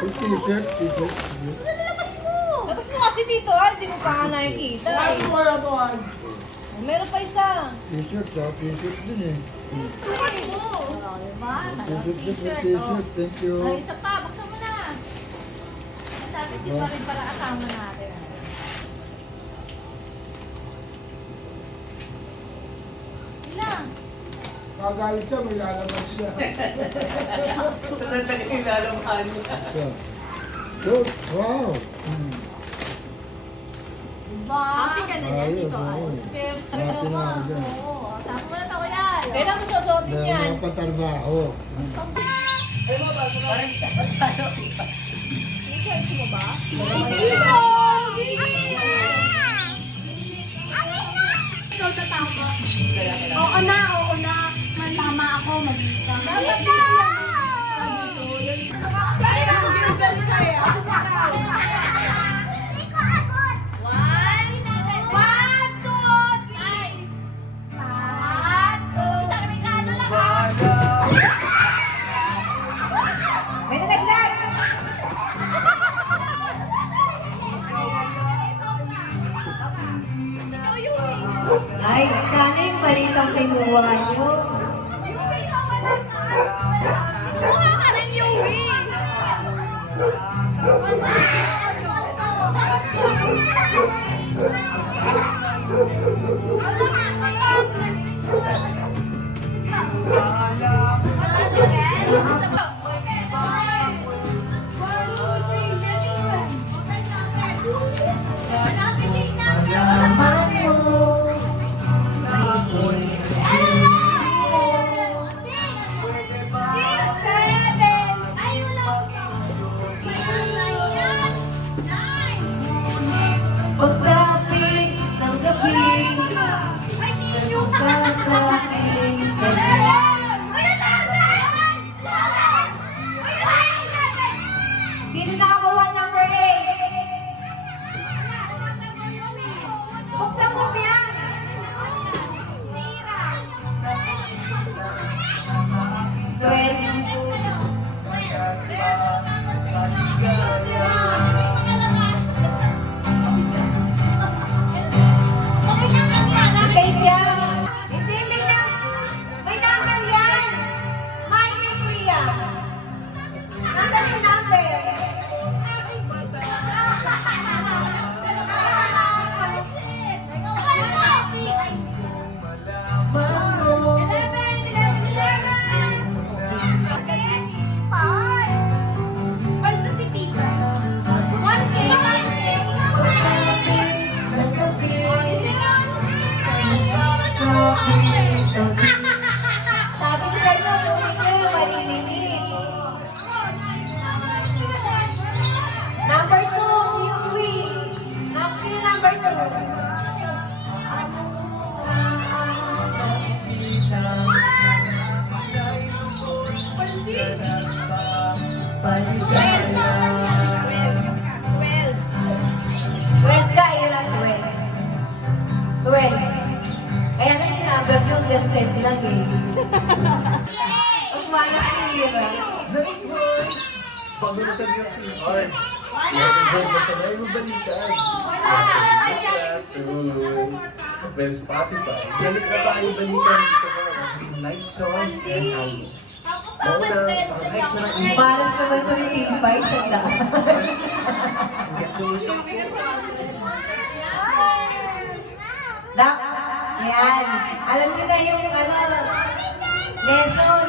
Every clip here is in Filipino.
T-shirt. Labas mo! Tapos mo kasi dito, hindi mo pa nga nakikita. Wala to, Meron pa isa. T-shirt, t-shirt din eh. Sukat mo! Diba? T-shirt, thank you. Ay, isa pa. Buksan mo na. Sabi si pa rin para kasama natin. Ilang? Kagalit siya, may lalabas siya. Talaga yung lalaman niya. Good, wow. Diba? Happy ka na yan Ayos, dito. oo. Siyempre Happy na naman. ako dyan. Oo. Sabi mo na ako yan. Kailan mo susuotin Dahil yan? mga patarbaho. I-charge mo ba? Oo na. Tama ako, mag-isa. May nalaglag! Ay, sana yung balitang kinuha nyo. Mukha ka rin yung wing. Pagsapit ng gabi, ka sa aking Sino nakakuha ng number 8? Buksan mo yan! Kay Piang. Hindi, may number yan. Mine and Priya. Nasaan yung number? Sabi ko sa inyo, kunin nyo yung maliliit. Number 2, si Yusui. Sino number 12 ka, Ira, 12. 12. Kaya nga yung number yung ganted lang eh. Ang wala ko yung Ira. Nice one! Pag binasag yung PR, i-enjoy mo sa live balikan. So, with Spotify, galit na tayo balikan dito ko ng night songs and albums. Mauna, pang-hype na ng iba. Para sa mga titipay siya lang. Dak, ayan. Alam niyo na yung lesson.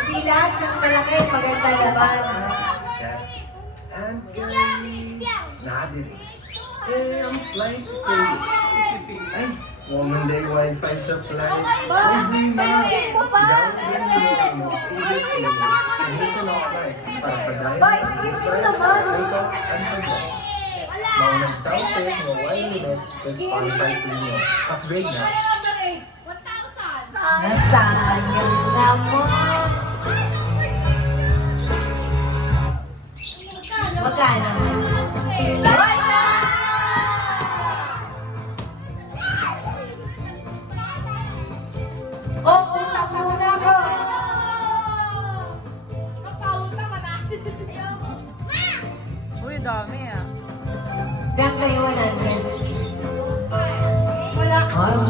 Hindi lahat ng malaki maganda laban. And natin. Eh, ang flight ko. Ay, Woman Day Wi-Fi sa flight. Libre na. Download mo ang favorite playlist. And listen off live. Para padayon ang Tutok and Pagay. Maunang soundtrack mo while limit sa Spotify Premium. Upgrade na. 1,000. Nasayang naman. Magkano? Oh, punta muna ko. Kapauta ka na.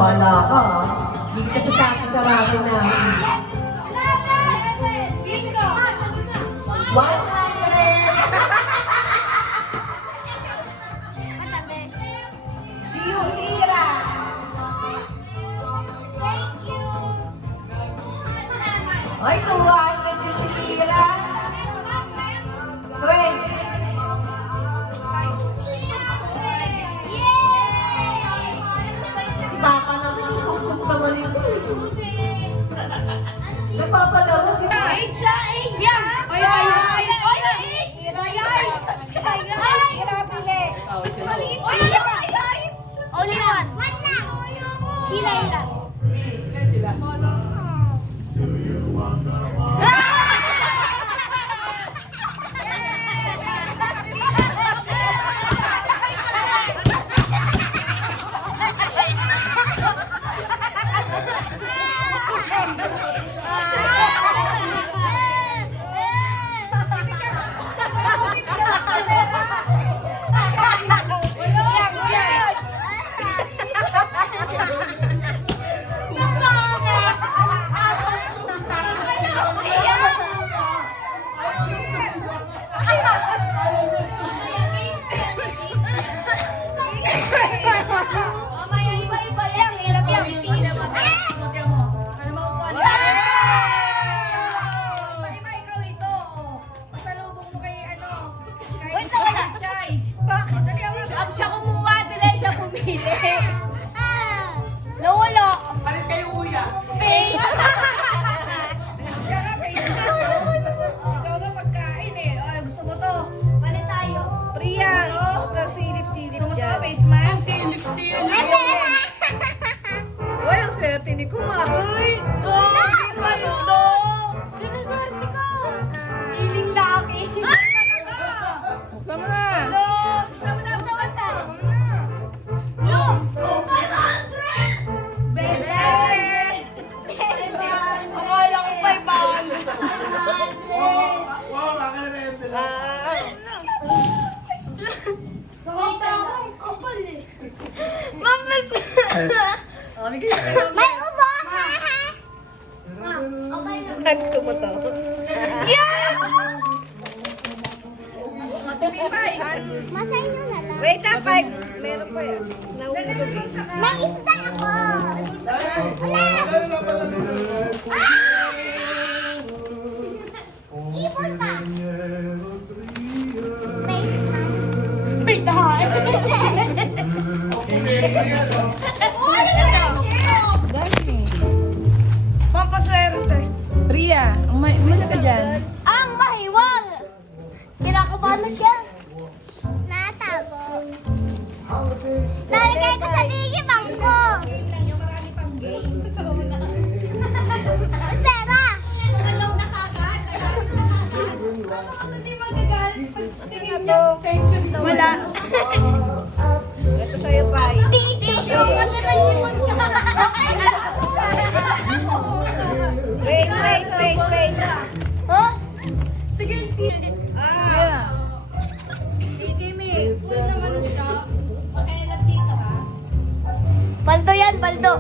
Bala ka, ha? Hindi kita sasabi sa rabi namin. 100! Tiyuhira! Ay, 200 yung sinira. 20. Si Papa naman tutok naman ito. Nagpapalaro, di ba? Only one. One lang. Hila. Mamaya iba-iba yan. Hirap yan. Ang siya kumuha, dila siya pumili. Lolo. Palit kayo kuya. Face. Siya ka kayo. Ikaw na pagkain eh. Oh, gusto mo to? Balik tayo. Priya. Huwag kang silip-silip dyan. Face mask. Silip-silip. Ay, pera. Uy, ang swerte ni Kuma. Uy, paldo. Sinuswerte ka. Iling laki. Buksan mo na. Buksan mo na. Yo! 500! Bebe! Akala ko 500. Wow, akin na yung Mamas! May ubo! Okay lang. Gusto mo to? Yes! Masay nyo na lang. Wait lang, Pag. Meron pa yan. Nahulog eh. May isda ako. Ibon pa. Wait, ha? Pampaswerte. Priya, umalis ka dyan. Ang mahiwag! Kinakabahan siya. Natago. Nalagay ko sa digibang ko. Pera. Wala. Ito sa'yo, Pai. Tissue kasi may sipon ka. Wait. Huh? Yeah. Paldo yan, paldo.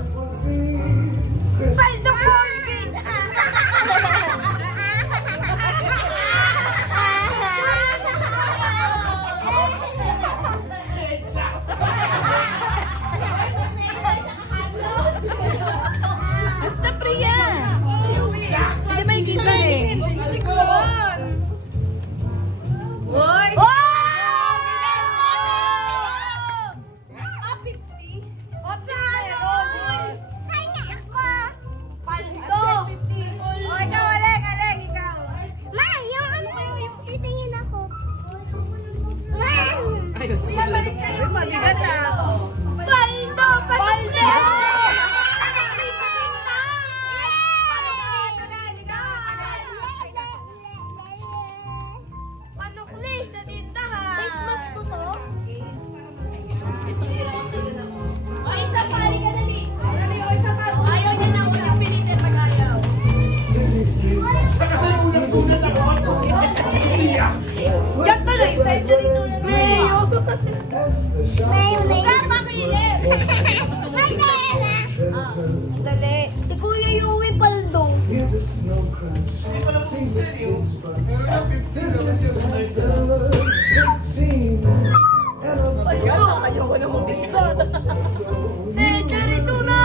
Paldo ko. Basta Priya. Hindi may kita eh. Uy! Oh! Ay, nga ako. Paldo. O, ikaw, Aleng, ikaw. Ma, yung ano ko yung titingin ako. Ma. Uy, mabigat ah. Paldo. Paldo. Panukli sa tindahan. Face mask ko to. O, isa pa. Halika dali. Ayaw niya na ako ng pilitin pag ayaw. Diyan ka lang. Mayonnaise. Mayonnaise. Dali. Si Kuya Yui Paldong. Hindi pa lang kung sino. Ayoko na mabigot. Century tuna!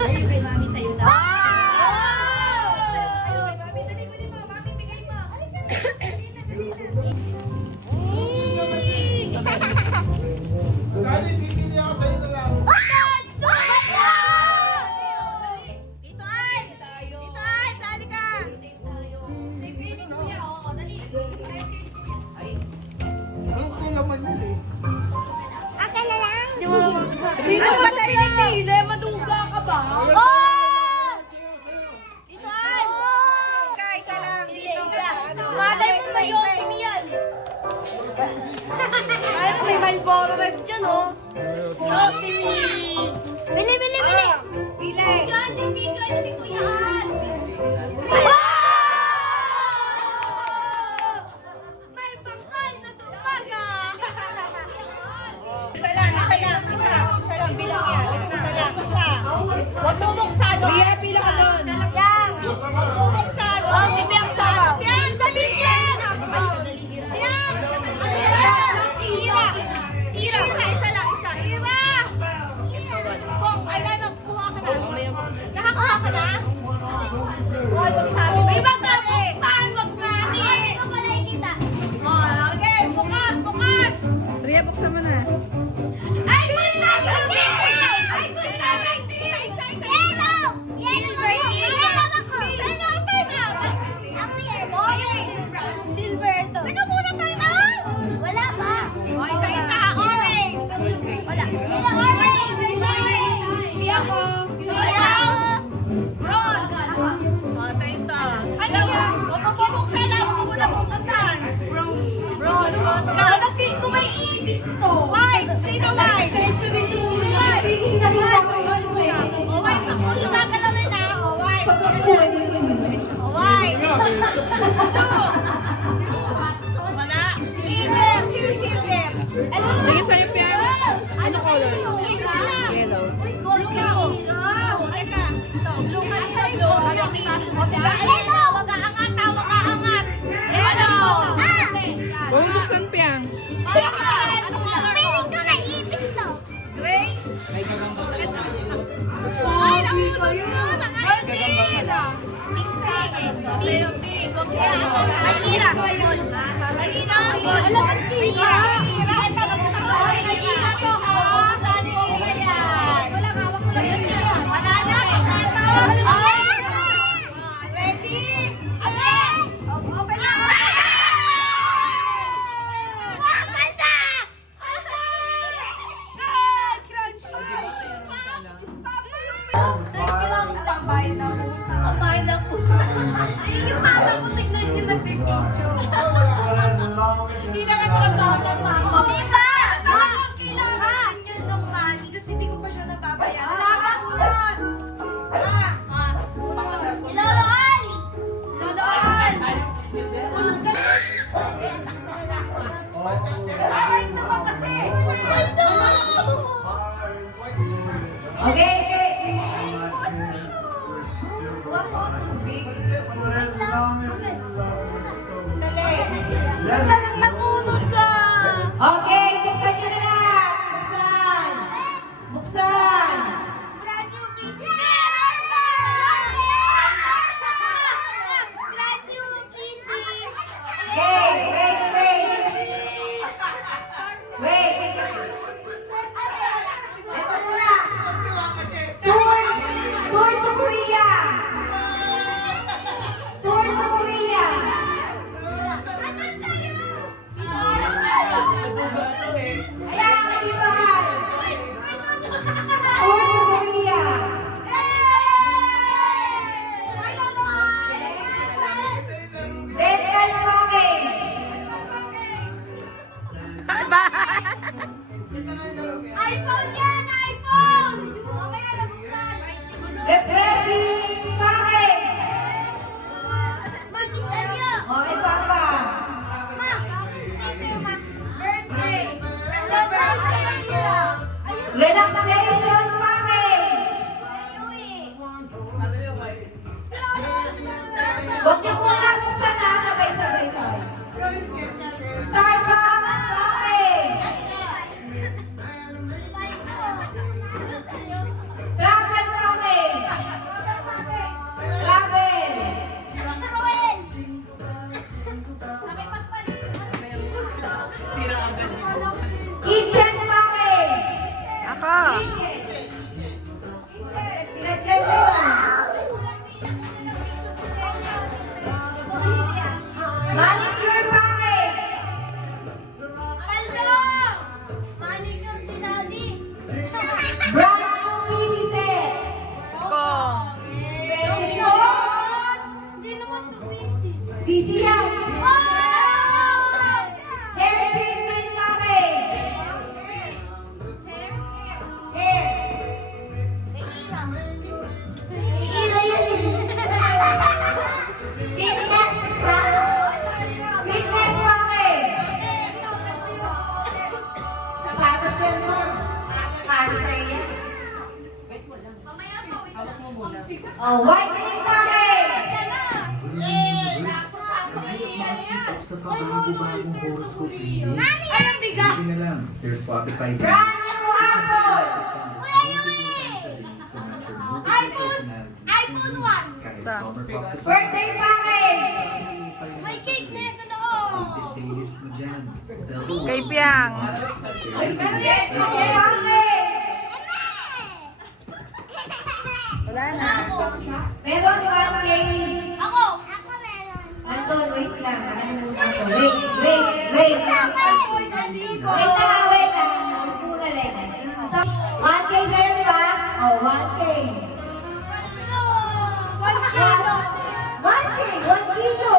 Ayun kay mami sa'yo na. Ayun kay mami, dali mo din mo. Mami, bigay mo. Kali, bibili ako sa'yo na lang. Dito ay! Dito ay! Sali ka! Anong kung naman yun eh? Akin na lang. Dito ba pinipili? Maduga ka ba? Oh! Dito ay! Guys, isa lang. Dito. Malay mo may Yoshi yan. Ay, may Malboro Red dyan, oh. Yoshi! Bili, bili, bili. Pili! Yan, bibigay na si Kuya Al. May pangkal na sumaga. Isa lang. Isa lang. Bilang yan. Isa lang. Isa. Huwag mo buksan. Bia, pila ka doon. Yan. Huwag mo buksan. Oh, si Bia, sarap. Yan, dali yan. Yan. Ira. Isa lang. Isa. Ira. Bong, ala, nakuha ka na. Nakakuha ka na? Hoy, magsabi. May magsabi. Wag na. Hindi ko pala ikita. Oh, okay. Bukas. Ria, buksan mo na. Ay, good night! Ay, good night! Yellow. Yellow ako. Ano, time out? Ako yellow. Orange. Silver to. Teka muna, time out. Wala pa. Oh, isa-isa. Orange. Wala. Sila orange. Hindi ako. Bronze. Oh, sa ito. Ano yan? Huwag mo bubuksan lang. Huwag mo na bubuksan. Bronze ka. Wala, feel ko may ibis to. White. Sino white? Century tuna. Oh, white. Ako, nagagalawin na. Oh, white. Oh, white. Wala. Silver. Sino silver? Sige sa'yo, Piano. Ano color? Yellow. Gold ka. Oh, teka. Ito. Blue ka sa blue. O, sige. Yellow. Wag aangat ha. Wag aangat. Yellow. Kung buksan, Piang. Anong color Feeling mo? ko may ibig to. Gray? Ay, naku, kayo na. Golden! Pink. Pink. Okay. Manira. Manira. Wala kang tira. Tira. Ito, magkakawin. Manira to. Saan mo yan? Wala ka. Wag mo lang yan. Wala na. Ready? Okay. Open na. Yung mama ko, tignan niyo nag-picture. Hindi lang ito ang bawal ng mama. Diba? Talagang kailangan niya ng money kasi hindi ko pa siya nababayaran. Si Lolo Al. Lolo Al! Tulog ka. Okay. Talagang nakunod ka. Okay, buksan nyo na lang. Buksan. Buksan. Brand new PC. Okay, wait. Ito muna. Tour to Korea. Tour to Korea. Huwag niyo muna buksan na, sabay-sabay tayo. Starbucks package. Travel package. Travel. Kitchen package. Ako. Pinagyan ko yun. Manicure package. Brand new PC set. Ako. Ready po? PC yan. Hair treatment package. Hair. Fitness package. Sapatos yan mo. Kaya na yan. Oh, whitening package. Sa pabago-bagong horoscope reading. Ay, ang bigat! Hindi na lang. There's Spotify. Brand new apple. iPhone 1. Kahit summer pop ka sa Birthday package. May cake na sa loob. playlist mo dyan. Kay Piang. Birthday package. Wala na. Meron 1K. Ako meron. Anton, wait lang. Wait. Wait lang. Mas muna lang. 1K meron ba? Oh, 1K. 1K, 1 kilo.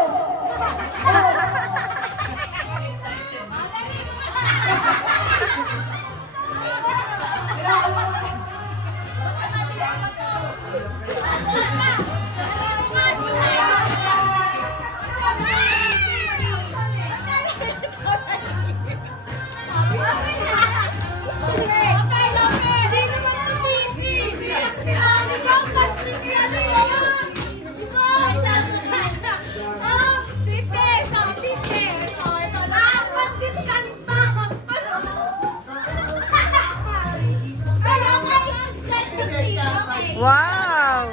Wow!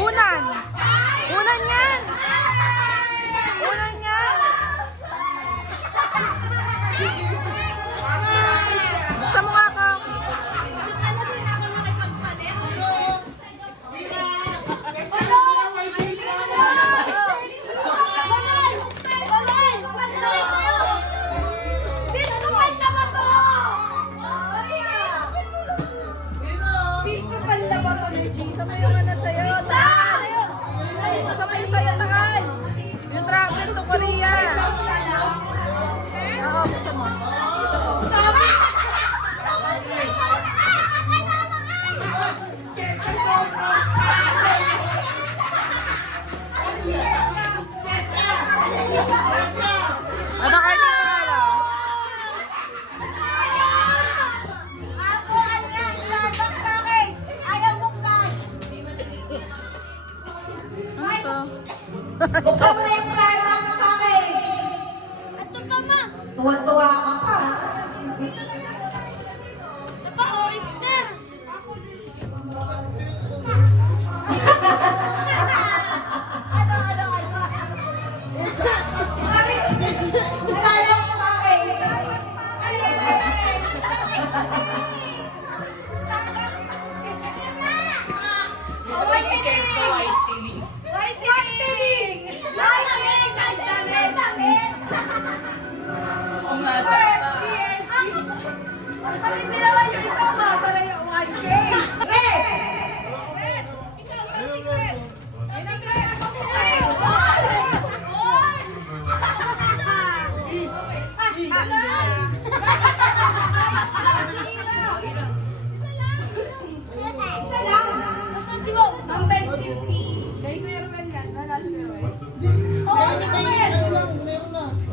Unan! Unan yan! Unan yan! Sa mukha ka! Masama yung sa'yo, Takay! Yung travel to Korea! Oo, gusto mo. Ano kayo dito nga lang? Buksan mo na yung Starbucks package. Tuwan-tuwa ka pa. Starbucks package.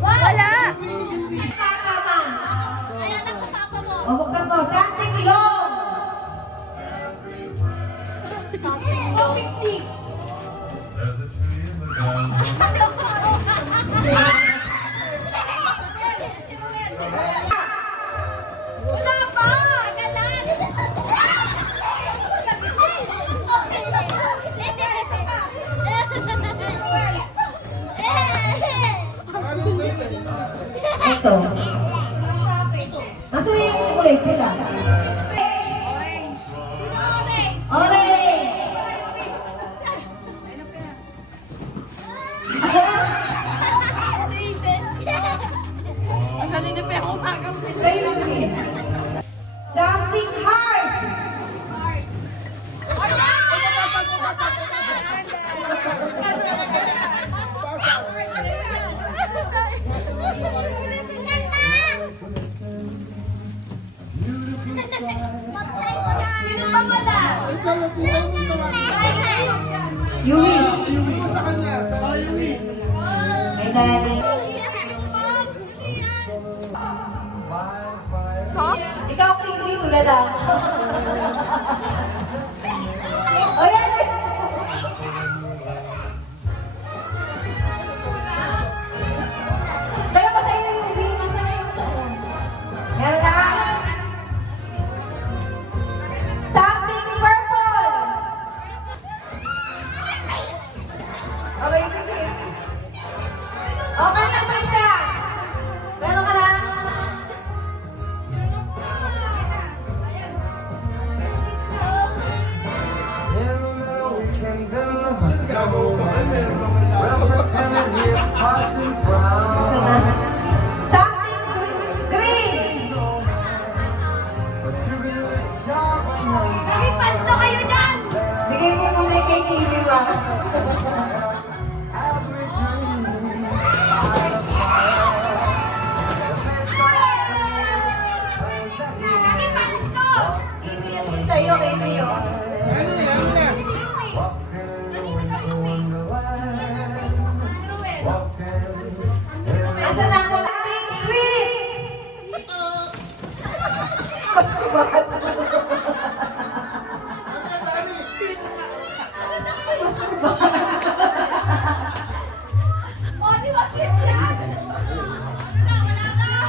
Wala! Tama. Ayan, nasa papa mo. O, buksan mo. There's a tree in the garden. Wala pa! Galan! Ito. Nasaan yung kulay pula? Orange! Ang galing na pa yung umagang Kayo green. Something hard! Sino pa pala? Ikaw ang tingnan mo naman. Yui. Yung sa kanya, sa Yumi. Ay, daddy. So? Ikaw hindi tulad ah. O yan! Dalawa sa'yo yung wing. Yan lang. Something purple. Okay, sige. Okay, ito isa. Meron ka na? In the middle, we can build a snowman. We'll pretend that he's passing brown. Something green. But you can do the job on one time. Sige, palto kayo dyan! Bigay mo muna kay Kiwi ba? As we dream by the fire. The best of things that we Sige, palto! Kiwi yan yung sa'yo, Kiwi yun. Ano yan? Ano yan? walking in Wonderland. Walking in Asan na ako? Something sweet. Mas kumahat. Mas kumahat. O, di ba sweet yan?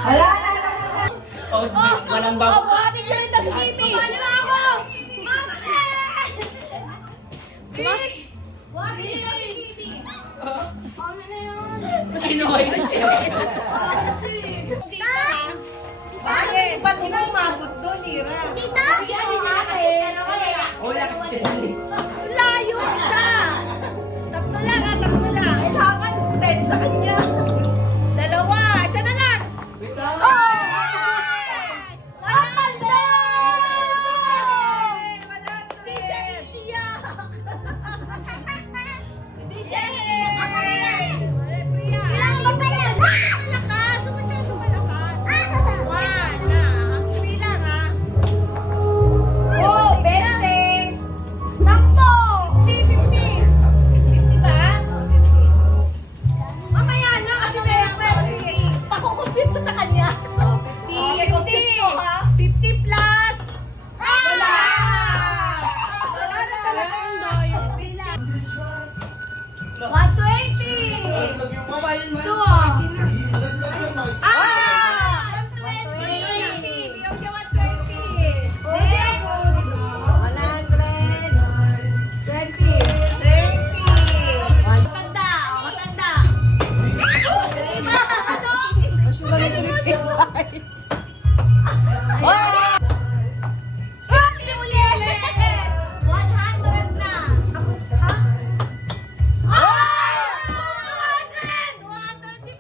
Wala na, tapos na. walang bago. O, buhatin nyo rin tas Kimi! Paano na ako? Mama! Sige! Buhatin nyo na si Kimi! Ano na yun? Kinuha yun siya. Dito ha? Bakit? Ba't mo umabot doon, Ira? Dito? Yan yung akin. Wala kasi siya dali. Layo isa! Tatlo lang ha, tatlo lang. Kailangan 10 sa kanya. Dalawa, isa na lang. Oh! Paldo! Hindi siya iiyak. Hindi siya iiyak. Ako na yan. Kailangan mo pa yan. Malakas. Masyado malakas. One. Ang three lang ha. Oh, 20. 10. 50 ba? Mamaya na kasi may pakukumpis ko sa kanya. 50 plus. Wala! Wala na talaga. 120. Paldo ah. Ah! 120. Bigyan siya 120. 20. Matanda. Matanda. Sorry ulit! 100 na. Ha? Ah! 200! 200 si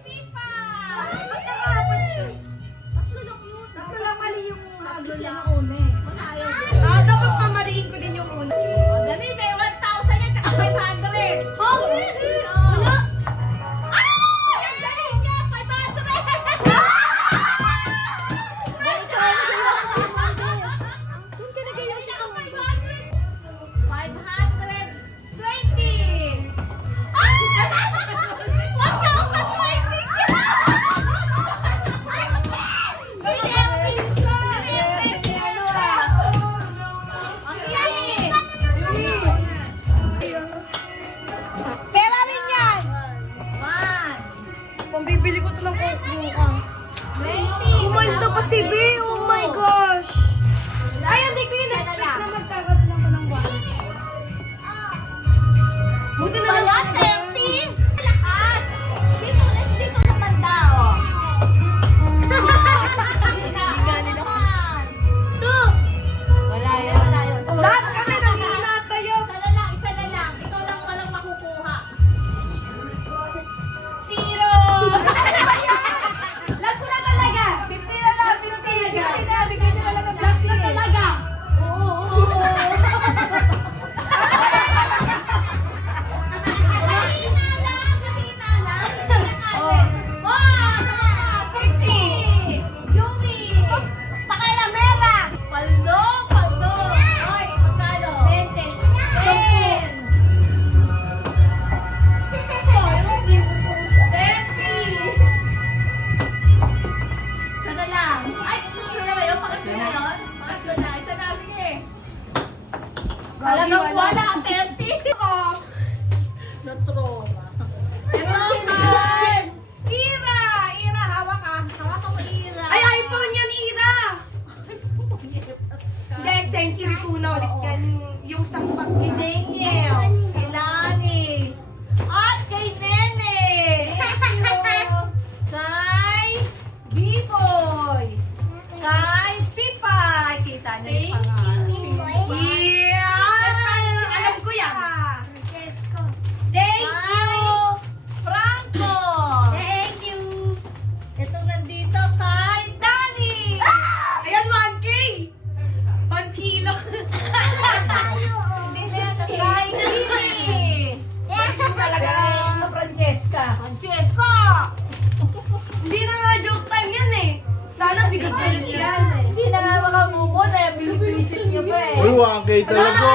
1K talaga.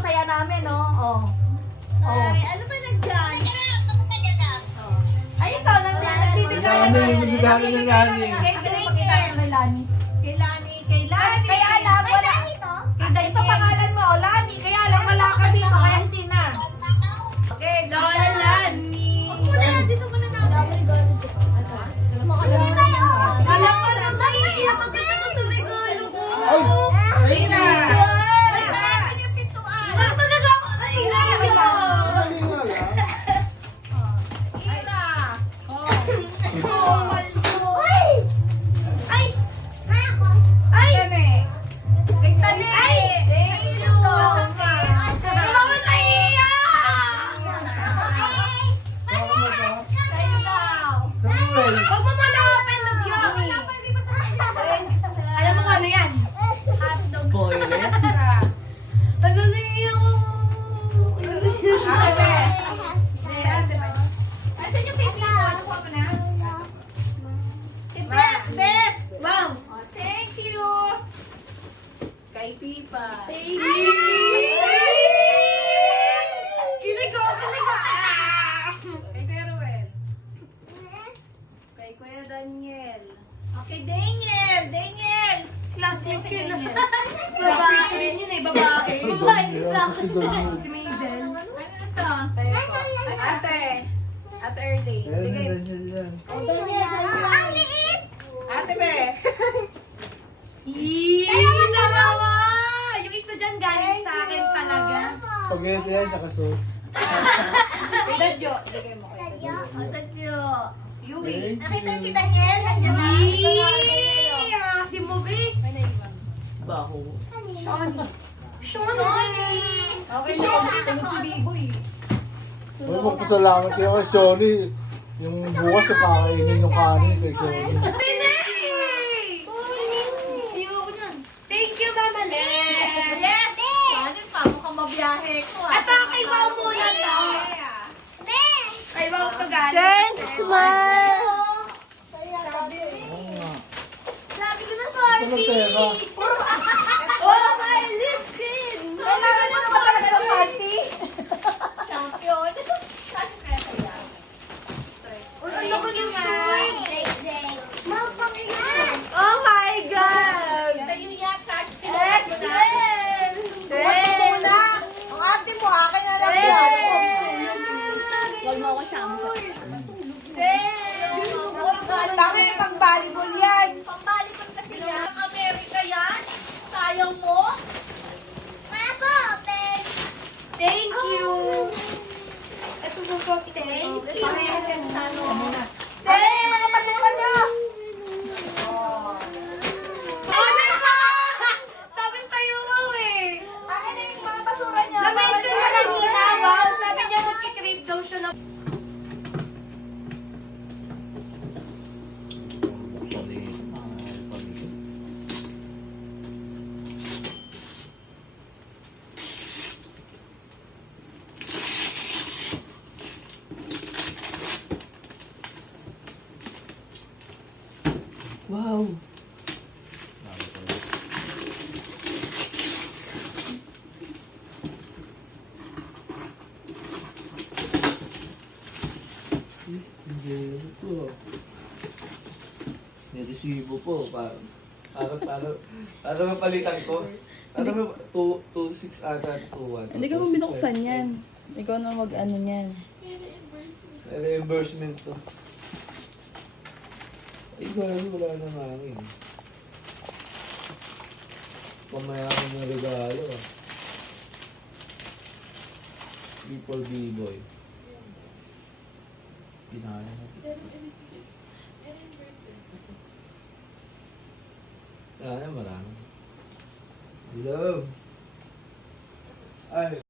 Saya namin, no? Oh. Ano ba nandyan? Ay, ito, nagbibigay. Nagbibigay ng nani. Kay Lani. Kaya alam, wala. Ito pangalan mo, Lani. Kaya alam, wala ka dito, kaya hindi na. Okay, Lola Lani. Huwag mo na, dito mo na namin. Alam ko lang, naiiyak ako sa regalo ko. Ay na. Ay, sarado niyo pintuan. Saan talaga ako naiiyak? Ay na. Ay! Kay Tani! Thank you! Hindi ako naiiyak! Sa'yo daw. Huwag mo malapit ng yummy. Alam mo kung ano yan? Hotdog. Boyless. Ano naiiyak ako? Ate Bes. Asan yung pipi mo? Nakuha mo na? Bes! Wow! Thank you! Kay Pipa. Thank you! Kilig ko! Kay Kuya Ruel. Kay Kuya Daniel. Okay, Daniel! Classmate ko yun. Babae rin yun eh, babae. Babae isa. Si Maisel. Ano ito? Sa'yo po. Ate. Ate Early. Sige. Ate Bes. Yung dalawa! Yung isa dyan galing sa akin talaga. Pag-ito yan, tsaka sauce. Kay Dadyo. Sige mo kay Dadyo. Tatyo. Yui. Nakita yung kita niya? Nandiyan na. Yee! Kasi mo, Vic. May naiwan. Baho. Shoni! Okay, tulog si Biboy. Uy, magpasalamat kayo kay Shoni. Yung bukas yung kakainin yung kanin kay Shoni. Thank you, Mama Les! Yes! Ano pa? Mukhang mabiyahe ko ah. At kay Bao muna to. Kay Bao to galing. Thanks, Ma! Sabi ko na sorry. Ano pera? Oh, my lipkin! Kailangan mo naman talaga ng party. Champion. Saan kaya sa'yo? Ang lako ng suway. Oh my God! Sa'yo yata. Excellent! Excellent! Ang ate mo, akin na lang yan. Huwag mo ako sama sa Ang dami yung pang-volleyball yan. Pang-volleyball kasi yan. Ang Amerika yan. Sayang mo. Thank you. Ito sa so, thank you. Parehas yan sa ano. Thank you. Mga pasukan niyo. Oh, diba? Sabi sa'yo mo eh. Akin na yung mga basura niya. Na-mention niya kanina. Wow. Sabi niya magkikrave daw siya ng... Wow! May resibo po. Para mapalitan ko. Para 2.6 ata 2.1. Hindi ka mo binuksan yan. Ikaw na mag-ano niyan. Reimbursement to. Ay, wala na namin. Pamayaman ng regalo ah. People B-boy. Pinala na. Marami. Love. Ay.